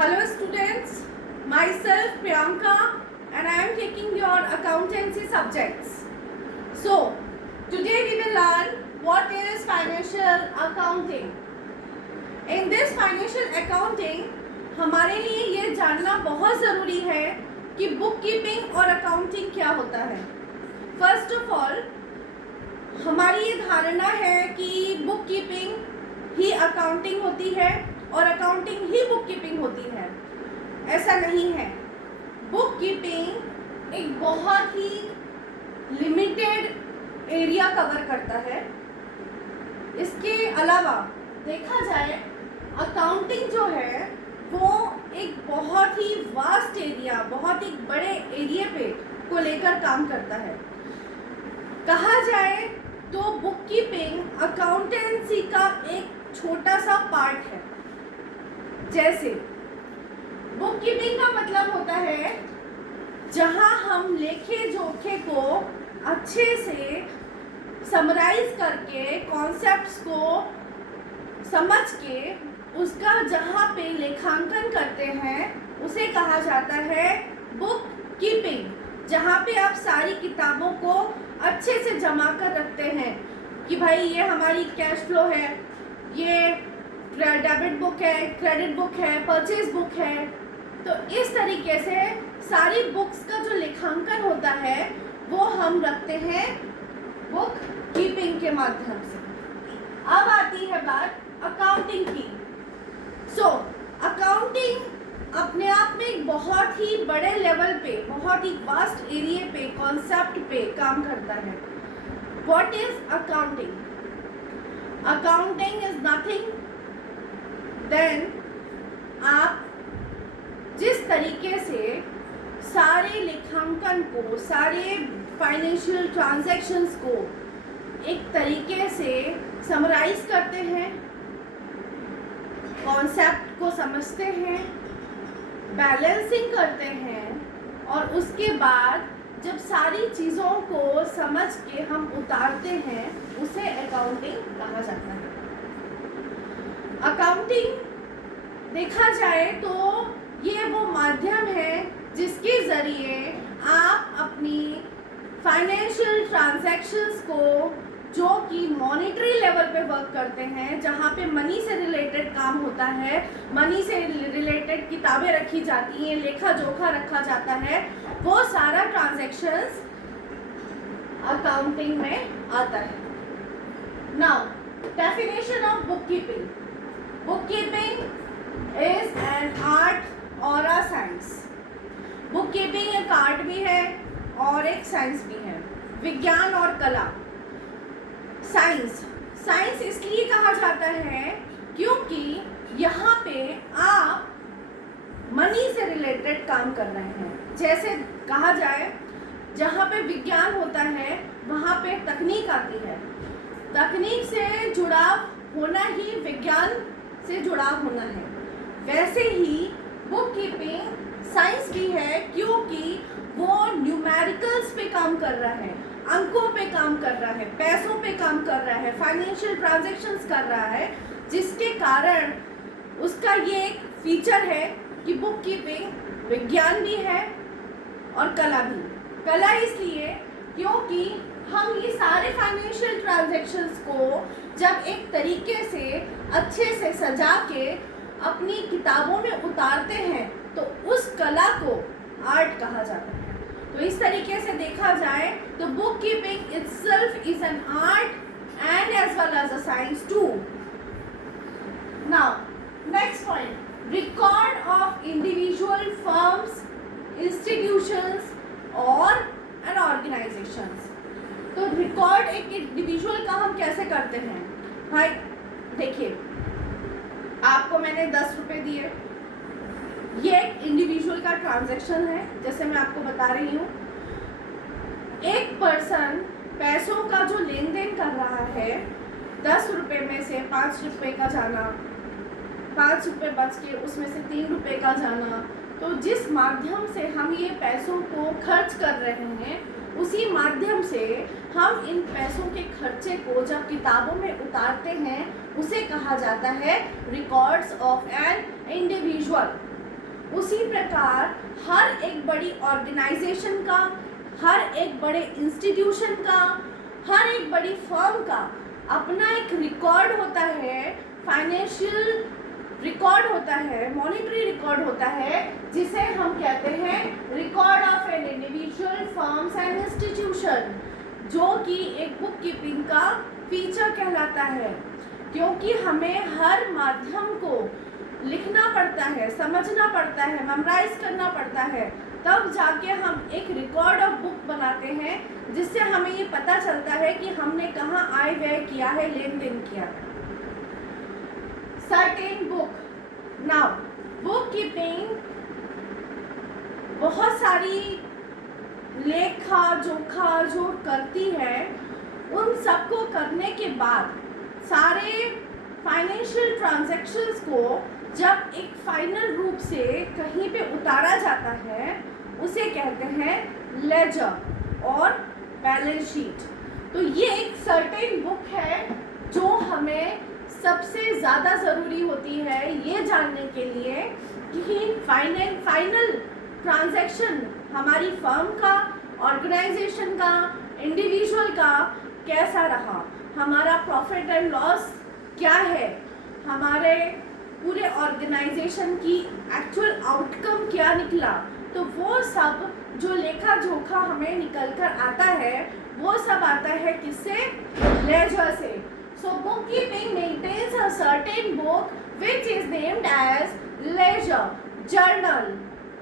Hello students, myself Priyanka and I am taking your accountancy subjects. So, today we will learn what is financial accounting. In this financial accounting, हमारे लिए ये जानना बहुत ज़रूरी है कि बुक कीपिंग और अकाउंटिंग क्या होता है. फर्स्ट ऑफ ऑल, हमारी ये धारणा है कि बुक कीपिंग ही अकाउंटिंग होती है और अकाउंटिंग ही बुक कीपिंग होती है. ऐसा नहीं है. बुक कीपिंग एक बहुत ही लिमिटेड एरिया कवर करता है. इसके अलावा देखा जाए अकाउंटिंग जो है वो एक बहुत ही वास्ट एरिया, बहुत ही बड़े एरिया पे को लेकर काम करता है. कहा जाए तो बुक कीपिंग अकाउंटेंसी का एक छोटा सा पार्ट है. जैसे बुक कीपिंग का मतलब होता है जहां हम लेखे जोखे को अच्छे से समराइज करके कॉन्सेप्ट्स को समझ के उसका जहां पे लेखांकन करते हैं उसे कहा जाता है बुक कीपिंग. जहां पे आप सारी किताबों को अच्छे से जमा कर रखते हैं कि भाई ये हमारी कैश फ्लो है, ये डेबिट बुक है, क्रेडिट बुक है, परचेज बुक है. तो इस तरीके से सारी बुक्स का जो लेखांकन होता है वो हम रखते हैं बुक कीपिंग के माध्यम से. अब आती है बात अकाउंटिंग की. सो अकाउंटिंग अपने आप में एक बहुत ही बड़े लेवल पे, बहुत ही वास्ट एरिया पे, कॉन्सेप्ट पे काम करता है. What is accounting? Accounting is nothing then आप जिस तरीके से सारे लेखांकन को, सारे फाइनेंशियल ट्रांजैक्शंस को एक तरीके से समराइज करते हैं, कॉन्सेप्ट को समझते हैं, बैलेंसिंग करते हैं और उसके बाद जब सारी चीज़ों को समझ के हम उतारते हैं उसे अकाउंटिंग कहा जाता है. अकाउंटिंग देखा जाए तो ये वो माध्यम है जिसके ज़रिए आप अपनी फाइनेंशियल ट्रांजैक्शंस को, जो कि मॉनेटरी लेवल पे वर्क करते हैं, जहाँ पे मनी से रिलेटेड काम होता है, मनी से रिलेटेड किताबें रखी जाती हैं, लेखा जोखा रखा जाता है, वो सारा ट्रांजैक्शंस अकाउंटिंग में आता है. Now definition of book keeping. Book keeping is an art और अ साइंस. बुक कीपिंग एक आर्ट भी है और एक साइंस भी है, विज्ञान और कला. साइंस इसलिए कहा जाता है क्योंकि यहाँ पे आप मनी से रिलेटेड काम कर रहे हैं. जैसे कहा जाए जहाँ पे विज्ञान होता है वहाँ पे तकनीक आती है. तकनीक से जुड़ाव होना ही विज्ञान से जुड़ाव होना है. वैसे ही बुक कीपिंग साइंस भी है क्योंकि वो न्यूमेरिकल्स पे काम कर रहा है, अंकों पे काम कर रहा है, पैसों पे काम कर रहा है, फाइनेंशियल ट्रांजैक्शंस कर रहा है, जिसके कारण उसका ये एक फीचर है कि बुक कीपिंग विज्ञान भी है और कला भी. कला इसलिए क्योंकि हम ये सारे फाइनेंशियल ट्रांजैक्शंस को जब एक तरीके से अच्छे से सजा के अपनी किताबों में उतारते हैं तो उस कला को आर्ट कहा जाता है. तो इस तरीके से देखा जाए तो book keeping itself is an art and as well as a science too. Now next point, record of individual firms, institutions और एंड ऑर्गेनाइजेशंस. तो रिकॉर्ड एक इंडिविजुअल का हम कैसे करते हैं? भाई देखिए, आपको मैंने 10 रुपये दिए, ये एक इंडिविजुअल का ट्रांजैक्शन है. जैसे मैं आपको बता रही हूँ, एक पर्सन पैसों का जो लेन देन कर रहा है, 10 रुपये में से 5 रुपये का जाना, 5 रुपये बच के उसमें से 3 रुपये का जाना. तो जिस माध्यम से हम ये पैसों को खर्च कर रहे हैं उसी माध्यम से हम इन पैसों के खर्चे को जब किताबों में उतारते हैं उसे कहा जाता है रिकॉर्ड्स ऑफ एन इंडिविजुअल. उसी प्रकार हर एक बड़ी ऑर्गेनाइजेशन का, हर एक बड़े इंस्टीट्यूशन का, हर एक बड़ी फर्म का अपना एक रिकॉर्ड होता है, फाइनेंशियल रिकॉर्ड होता है, मॉनेटरी रिकॉर्ड होता है, जिसे हम कहते हैं record of an individual firms and institution, जो कि एक बुक कीपिंग का फीचर कहलाता है। क्योंकि हमें हर माध्यम को लिखना पड़ता है, समझना पड़ता है, मेमोराइज करना पड़ता है, तब जाके हम एक रिकॉर्ड ऑफ बुक बनाते हैं, जिससे हमें ये पता चलता है कि हमने कहाँ आय व्यय किया है, लेन देन किया है। Certain book, now book keeping बहुत सारी लेखा जोखा जो करती है, उन सबको करने के बाद सारे फाइनेंशियल ट्रांजैक्शंस को जब एक फाइनल रूप से कहीं पे उतारा जाता है, उसे कहते हैं लेजर और बैलेंस शीट। तो ये एक सर्टेन बुक है जो हमें सबसे ज़्यादा ज़रूरी होती है ये जानने के लिए कि फाइनल ट्रांजैक्शन हमारी फर्म का, ऑर्गेनाइजेशन का, इंडिविजुअल का कैसा रहा, हमारा प्रॉफिट एंड लॉस क्या है, हमारे पूरे ऑर्गेनाइजेशन की एक्चुअल आउटकम क्या निकला। तो वो सब जो लेखा जोखा हमें निकल कर आता है, वो सब आता है किससे? लेजर से। So book keeping maintains a certain book which is named as ledger journal.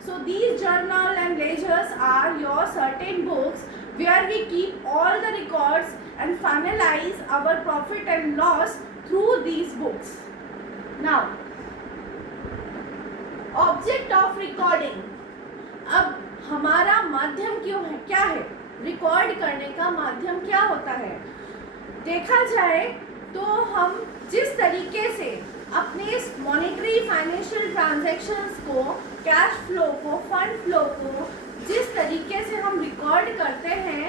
So these journal and ledgers are your certain books where we keep all the records and finalize our profit and loss through these books. Now, object of recording. अब हमारा माध्यम क्यों है, क्या है? Record करने का माध्यम क्या होता है? देखा जाए तो हम जिस तरीके से अपने मॉनेटरी फाइनेंशियल ट्रांजैक्शंस को, कैश फ्लो को, फंड फ्लो को जिस तरीके से हम रिकॉर्ड करते हैं,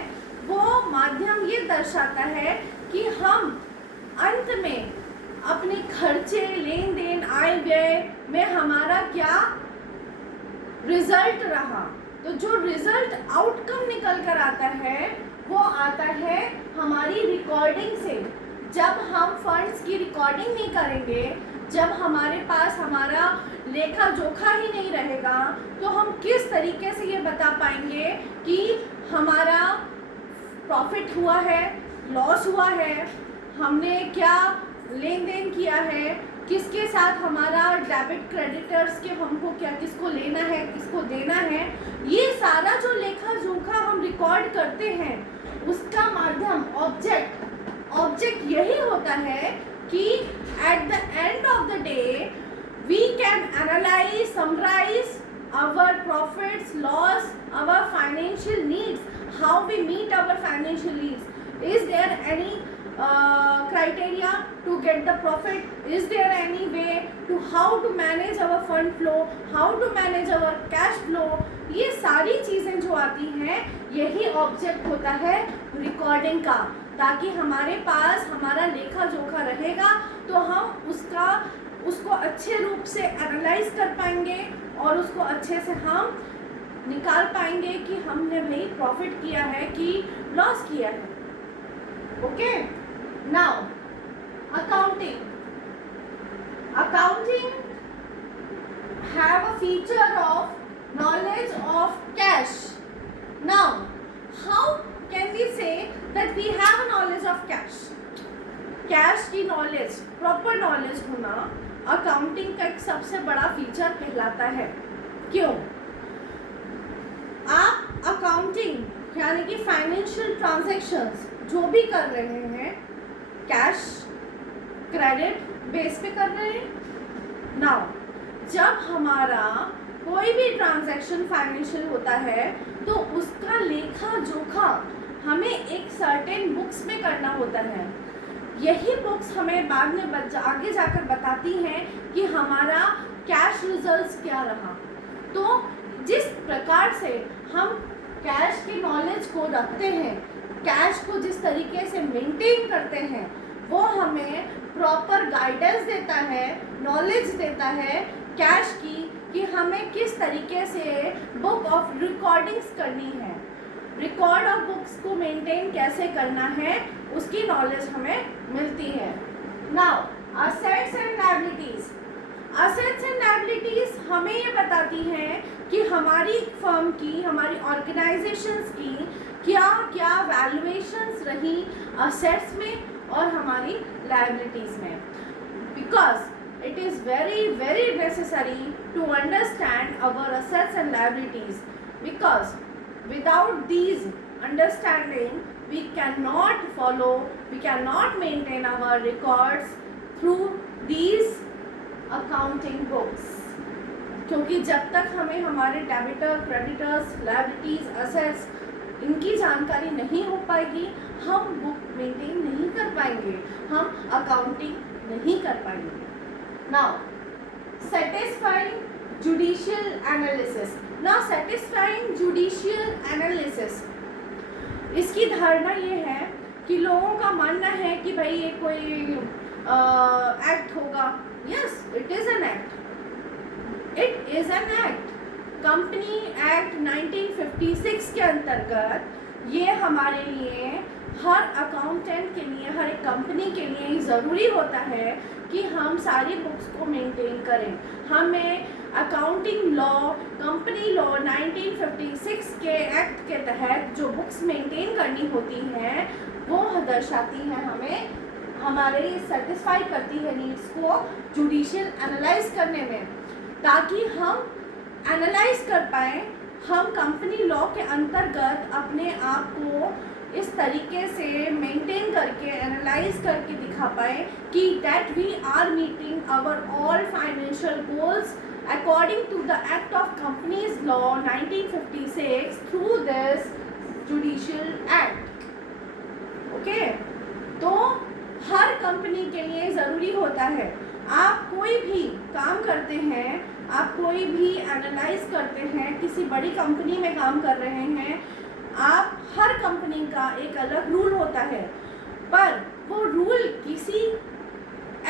वो माध्यम ये दर्शाता है कि हम अंत में अपने खर्चे, लेन देन, आय व्यय में हमारा क्या रिजल्ट रहा। तो जो रिजल्ट आउटकम निकल कर आता है, वो आता है हमारी रिकॉर्डिंग से। जब हम फंड्स की रिकॉर्डिंग नहीं करेंगे, जब हमारे पास हमारा लेखा जोखा ही नहीं रहेगा, तो हम किस तरीके से ये बता पाएंगे कि हमारा प्रॉफिट हुआ है, लॉस हुआ है, हमने क्या लेन देन किया है, किसके साथ हमारा डेबिट क्रेडिटर्स के हमको क्या, किसको लेना है, किसको देना है। ये सारा जो लेखा जोखा हम रिकॉर्ड करते हैं, उसका माध्यम ऑब्जेक्ट यही होता है कि at the end of the day we can analyse, summarise our profits, loss, our financial needs, how we meet our financial needs. Is there any criteria to get the profit? Is there any way to how to manage our fund flow, how to manage our cash flow? ये सारी चीज़ें जो आती हैं, यही object होता है recording का, ताकि हमारे पास हमारा लेखा जोखा रहेगा तो हम उसको अच्छे रूप से एनालाइज कर पाएंगे और उसको अच्छे से हम निकाल पाएंगे कि हमने भाई प्रॉफिट किया है कि लॉस किया है। Okay, now accounting have a feature of knowledge of cash. Now, how can we say that we have a knowledge of cash? Cash की नॉलेज, प्रॉपर नॉलेज होना अकाउंटिंग का एक सबसे बड़ा फीचर कहलाता है। क्यों? आप अकाउंटिंग यानी कि फाइनेंशियल ट्रांजैक्शंस जो भी कर रहे हैं, कैश क्रेडिट बेस पे कर रहे हैं। नाउ जब हमारा कोई भी ट्रांजैक्शन फाइनेंशियल होता है, तो उसका लेखा जोखा हमें एक सर्टेन बुक्स में करना होता है। यही बुक्स हमें बाद में आगे जाकर बताती हैं कि हमारा कैश रिजल्ट्स क्या रहा। तो जिस प्रकार से हम कैश की नॉलेज को रखते हैं, कैश को जिस तरीके से मेंटेन करते हैं, वो हमें प्रॉपर गाइडेंस देता है, नॉलेज देता है कैश की, कि हमें किस तरीके से बुक ऑफ रिकॉर्डिंग्स करनी है, रिकॉर्ड ऑफ बुक्स को मेंटेन कैसे करना है, उसकी नॉलेज हमें मिलती है। Now assets and liabilities. Assets and liabilities हमें ये बताती हैं कि हमारी फर्म की, हमारी ऑर्गेनाइजेशंस की क्या क्या वैल्यूएशंस रही असेट्स में और हमारी लायबिलिटीज में, because it is very very necessary to understand our assets and liabilities, because without these understanding we cannot follow, we cannot maintain our records through these accounting books, क्योंकि जब तक हमें हमारे डेबिटर, क्रेडिटर्स, लायबिलिटीज, असेट्स इनकी जानकारी नहीं हो पाएगी, हम बुक मेंटेन नहीं कर पाएंगे, हम अकाउंटिंग नहीं कर पाएंगे। Now satisfying judicial analysis. Now satisfying judicial analysis, इसकी धारणा ये है कि लोगों का मानना है कि भाई ये कोई एक्ट होगा। Yes, it is an act, it is an act. Company act 1956 के अंतर्गत ये हमारे लिए, हर अकाउंटेंट के लिए, हर एक कंपनी के लिए ज़रूरी होता है कि हम सारी बुक्स को मेंटेन करें। हमें अकाउंटिंग लॉ, कंपनी लॉ 1956 के एक्ट के तहत जो बुक्स मेंटेन करनी होती हैं वो दर्शाती हैं हमें, हमारे सेटिस्फाई करती है नीड्स को जुडिशियल एनालाइज करने में, ताकि हम एनालाइज कर पाएँ, हम कंपनी लॉ के अंतर्गत अपने आप को इस तरीके से मेंटेन करके, एनालाइज करके दिखा पाए कि that we are meeting our all financial goals according to the Act of Companies Law 1956 through this Judicial Act. Okay? तो हर कंपनी के लिए ज़रूरी होता है, आप कोई भी काम करते हैं, आप कोई भी एनालाइज करते हैं, किसी बड़ी कंपनी में काम कर रहे हैं, आप हर कंपनी का एक अलग रूल होता है, पर वो रूल किसी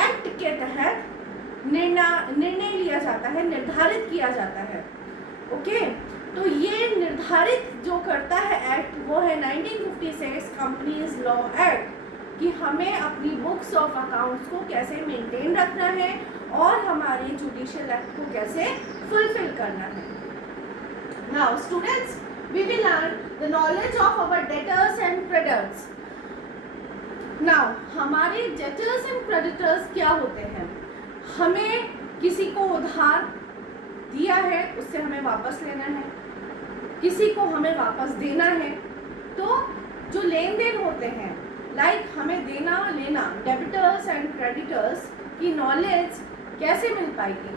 एक्ट के तहत निर्णय लिया जाता है, निर्धारित किया जाता है। ओके, तो ये निर्धारित जो करता है एक्ट, वो है 1956 कंपनीज लॉ एक्ट, कि हमें अपनी बुक्स ऑफ अकाउंट्स को कैसे मेंटेन रखना है और हमारे जुडिशियल एक्ट को कैसे फुलफिल करना है। Now students, we will learn the knowledge of our debtors and creditors. Now हमारे डेटर्स एंड क्रेडिटर्स क्या होते हैं? हमें किसी को उधार दिया है, उससे हमें वापस लेना है, किसी को हमें वापस देना है, तो जो लेन देन होते हैं, लाइक हमें देना लेना, डेबिटर्स एंड क्रेडिटर्स की नॉलेज कैसे मिल पाएगी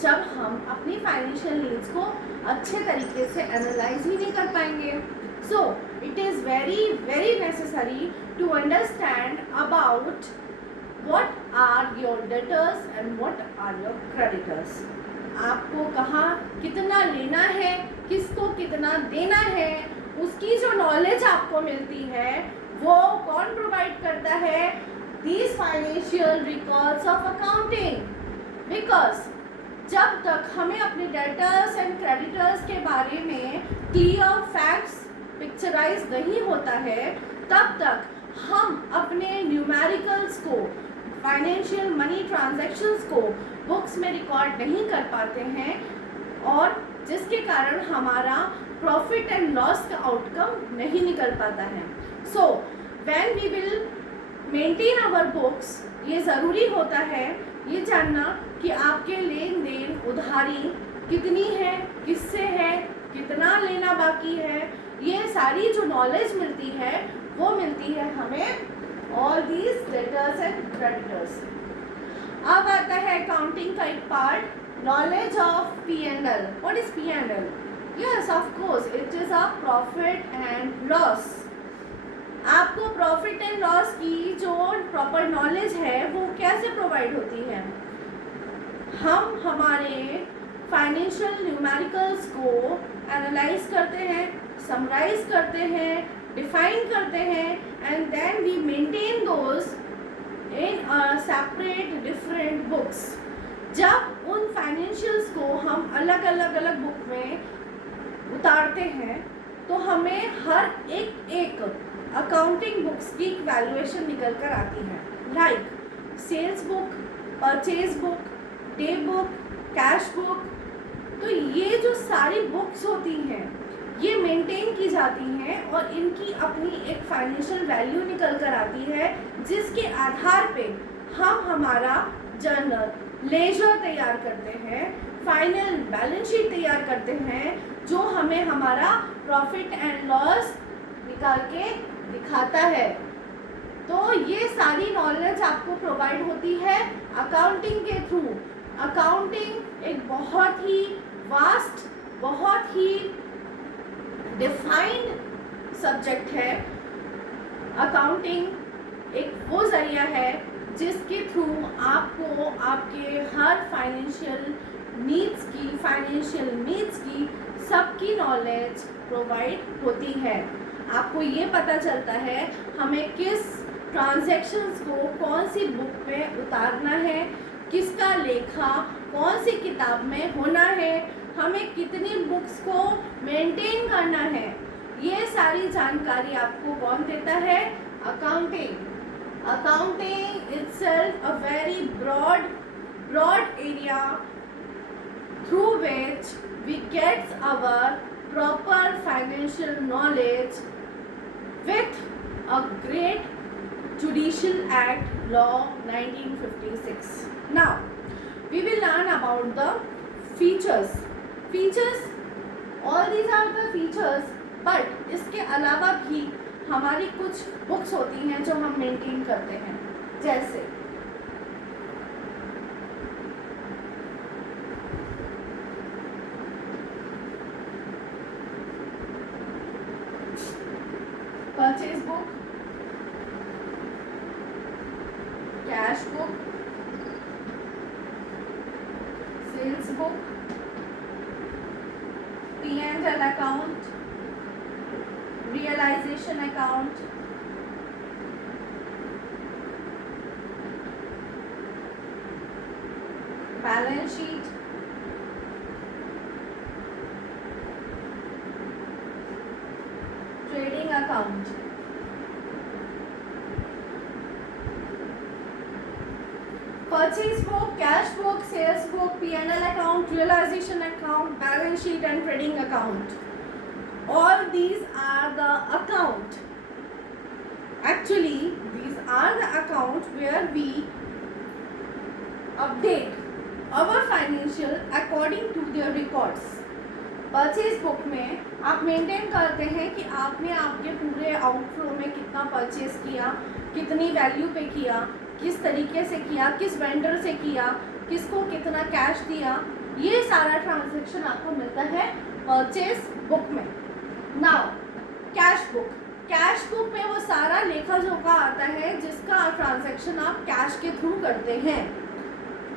जब हम अपनी फाइनेंशियल नीड्स को अच्छे तरीके से एनालाइज ही नहीं कर पाएंगे। So it is very very necessary to understand about what are your debtors and what are your creditors. आपको कहाँ कितना लेना है, किसको कितना देना है, उसकी जो नॉलेज आपको मिलती है वो कौन प्रोवाइड करता है? These financial records of accounting. Because जब तक हमें अपने डेटर्स एंड क्रेडिटर्स के बारे में क्लियर फैक्ट्स पिक्चराइज नहीं होता है, तब तक हम अपने न्यूमेरिकल्स को, फाइनेंशियल मनी ट्रांजैक्शंस को बुक्स में रिकॉर्ड नहीं कर पाते हैं, और जिसके कारण हमारा प्रॉफिट एंड लॉस का आउटकम नहीं निकल पाता है। So when we will maintain our books, ये ज़रूरी होता है ये जानना कि आपके लेन देन, उधारी कितनी है, किससे है, कितना लेना बाकी है, ये सारी जो नॉलेज मिलती है वो मिलती है हमें all these debtors and creditors. अब आता है अकाउंटिंग का एक part, knowledge of P&L. What is P&L? Yes, of course, it is a profit and loss. आपको प्रॉफिट एंड लॉस की जो प्रॉपर नॉलेज है वो कैसे प्रोवाइड होती है? हम हमारे फाइनेंशियल न्यूमेरिकल्स को एनालाइज करते हैं, समराइज करते हैं, डिफाइन करते हैं, and then we maintain those in separate different books. जब उन फाइनेंशियल्स को हम अलग अलग बुक में उतारते हैं तो हमें हर एक अकाउंटिंग बुक्स की वैल्यूएशन निकल कर आती है, like sales book, purchase book, day book, cash book. तो ये जो सारी बुक्स होती हैं ये मेंटेन की जाती हैं और इनकी अपनी एक फाइनेंशियल वैल्यू निकल कर आती है, जिसके आधार पे हम हमारा जर्नल लेजर तैयार करते हैं, फाइनल बैलेंस शीट तैयार करते हैं, जो हमें हमारा प्रॉफिट एंड लॉस निकाल के दिखाता है। तो ये सारी नॉलेज आपको प्रोवाइड होती है अकाउंटिंग के थ्रू। अकाउंटिंग एक बहुत ही वास्ट, बहुत ही डिफाइंड सब्जेक्ट है। अकाउंटिंग एक वो ज़रिया है जिसके थ्रू आपको आपके हर फाइनेंशियल नीड्स की सबकी नॉलेज प्रोवाइड होती है। आपको ये पता चलता है हमें किस ट्रांजैक्शंस को कौन सी बुक में उतारना है, किसका लेखा कौन सी किताब में होना है, हमें कितनी बुक्स को मेंटेन करना है। ये सारी जानकारी आपको कौन देता है? Accounting. Accounting itself a very broad area through which we get our proper financial knowledge with a great Judicial Act Law 1956. Now we will learn about the features. All these are the features, but इसके अलावा भी हमारी कुछ books होती हैं जो हम maintain करते हैं, जैसे purchase book, cash book, sales book, P&L account, realisation account, balance sheet, trading account. Purchase book, cash book, sales book, P&L account, realization account, balance sheet and trading account. All these are the account. Actually, these are the account where we update our financial according to their records. Purchase book में आप maintain करते हैं कि आपने आपके पूरे outflow में कितना परचेज किया, कितनी वैल्यू पे किया, किस तरीके से किया, किस वेंडर से किया, किसको कितना कैश दिया। ये सारा ट्रांजैक्शन आपको मिलता है परचेज बुक में। नाउ कैश बुक में वो सारा लेखा जोखा आता है जिसका ट्रांजैक्शन आप कैश के थ्रू करते हैं,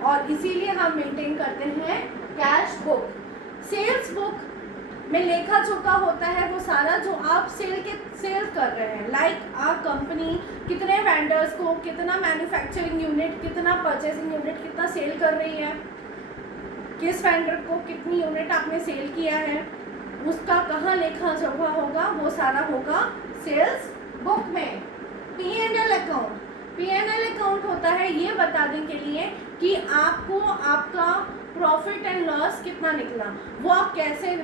और इसीलिए हम मेंटेन करते हैं कैश बुक। सेल्स बुक में लेखा जोखा होता है वो सारा जो आप सेल कर रहे हैं, लाइक आ कंपनी कितने वेंडर्स को, कितना मैन्युफैक्चरिंग यूनिट, कितना परचेसिंग यूनिट, कितना सेल कर रही है, किस वेंडर को कितनी यूनिट आपने सेल किया है, उसका कहाँ लेखा जोखा होगा, वो सारा होगा सेल्स बुक में। P&L अकाउंट होता है ये बताने के लिए कि आपको आपका प्रॉफिट एंड लॉस कितना निकला, वो आप कैसे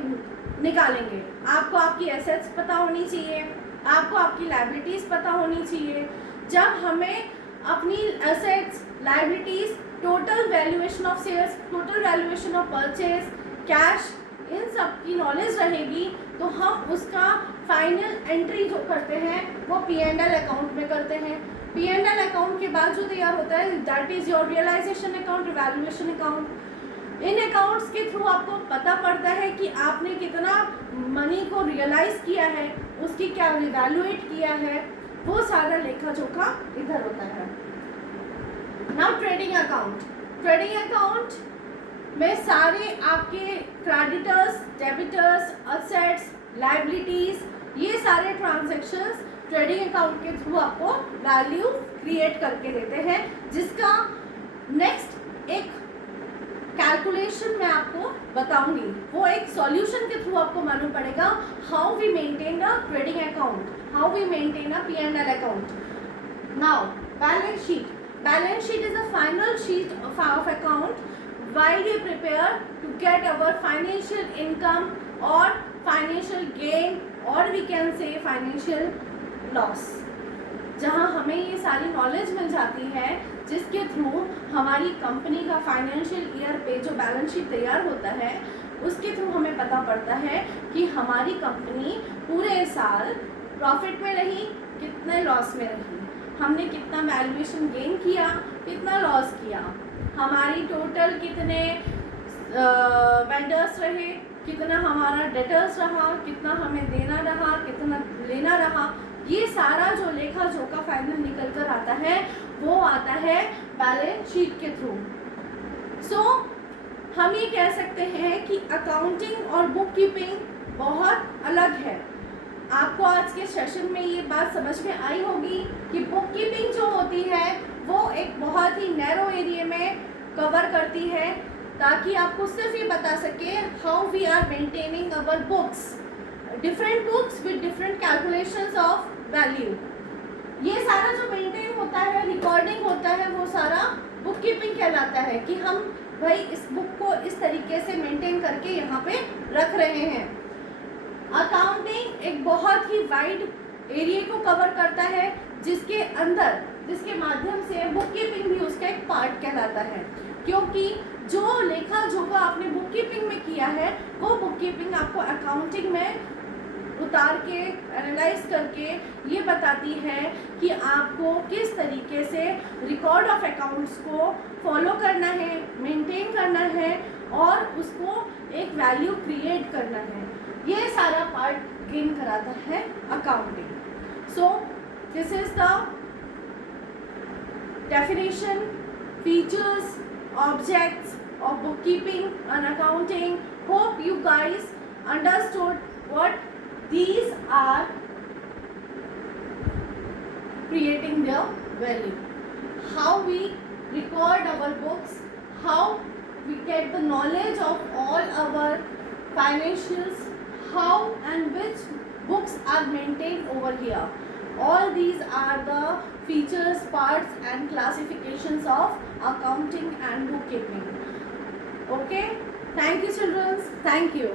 निकालेंगे। आपको आपकी एसेट्स पता होनी चाहिए, आपको आपकी लायबिलिटीज़ पता होनी चाहिए। जब हमें अपनी assets, liabilities, total valuation of sales, total valuation of purchase, cash, इन सब की नॉलेज रहेगी तो हम उसका फाइनल एंट्री जो करते हैं वो P&L अकाउंट में करते हैं। P&L अकाउंट के बाद जो तैयार होता है that is your realisation account, valuation account. इन अकाउंट्स के थ्रू आपको पता पड़ता है कि आपने कितना मनी को रियलाइज किया है, उसकी क्या रिवैल्यूएट किया है, वो सारा लेखा जोखा इधर होता है। नाउ ट्रेडिंग अकाउंट में सारे आपके क्रेडिटर्स, डेबिटर्स, असेट्स, लायबिलिटीज़, ये सारे ट्रांजैक्शंस ट्रेडिंग अकाउंट के थ्रू आपको वैल्यू क्रिएट करके देते हैं, जिसका नेक्स्ट एक कैलकुलेशन मैं आपको बताऊंगी, वो एक सॉल्यूशन के थ्रू आपको मालूम पड़ेगा how we maintain a trading account, how we maintain a P&L account. Now balance sheet. Balance sheet is a final sheet of account while we prepare to get our financial income or financial gain or we can say financial loss. जहाँ हमें ये सारी knowledge मिल जाती है जिसके through हमारी company का financial year पे जो बैलेंस शीट तैयार होता है उसके थ्रू हमें पता पड़ता है कि हमारी कंपनी पूरे साल प्रॉफिट में रही, कितने लॉस में रही, हमने कितना वैल्यूएशन गेन किया, कितना लॉस किया, हमारी टोटल कितने वेंडर्स रहे, कितना हमारा डेटर्स रहा, कितना हमें देना रहा, कितना लेना रहा. ये सारा जो लेखा जोखा फाइनल निकल कर आता है वो आता है बैलेंस शीट के थ्रू. सो हम ये कह सकते हैं कि अकाउंटिंग और बुक कीपिंग बहुत अलग है. आपको आज के सेशन में ये बात समझ में आई होगी कि बुक कीपिंग जो होती है वो एक बहुत ही नैरो एरिया में कवर करती है ताकि आपको सिर्फ ये बता सके how we are maintaining our books, different books with different calculations of value. ये सारा जो मेंटेन होता है, रिकॉर्डिंग होता है, वो सारा बुक कीपिंग कहलाता है कि हम भाई इस बुक को इस तरीके से मेंटेन करके यहाँ पे रख रहे हैं. अकाउंटिंग एक बहुत ही वाइड एरिया को कवर करता है जिसके माध्यम से बुक कीपिंग भी उसका एक पार्ट कहलाता है, क्योंकि जो लेखा जोखा आपने बुक कीपिंग में किया है वो बुक कीपिंग आपको अकाउंटिंग में उतार के एनालाइज करके ये बताती है कि आपको किस तरीके से रिकॉर्ड ऑफ अकाउंट्स को फॉलो करना है, मेंटेन करना है और उसको एक वैल्यू क्रिएट करना है. ये सारा पार्ट गेन कराता है accounting. So this is the definition, features, objects of bookkeeping and accounting. Hope you guys understood what these are creating their value, how we record our books, how we get the knowledge of all our financials, how and which books are maintained over here. All these are the features, parts and classifications of accounting and bookkeeping. Okay, thank you children, thank you.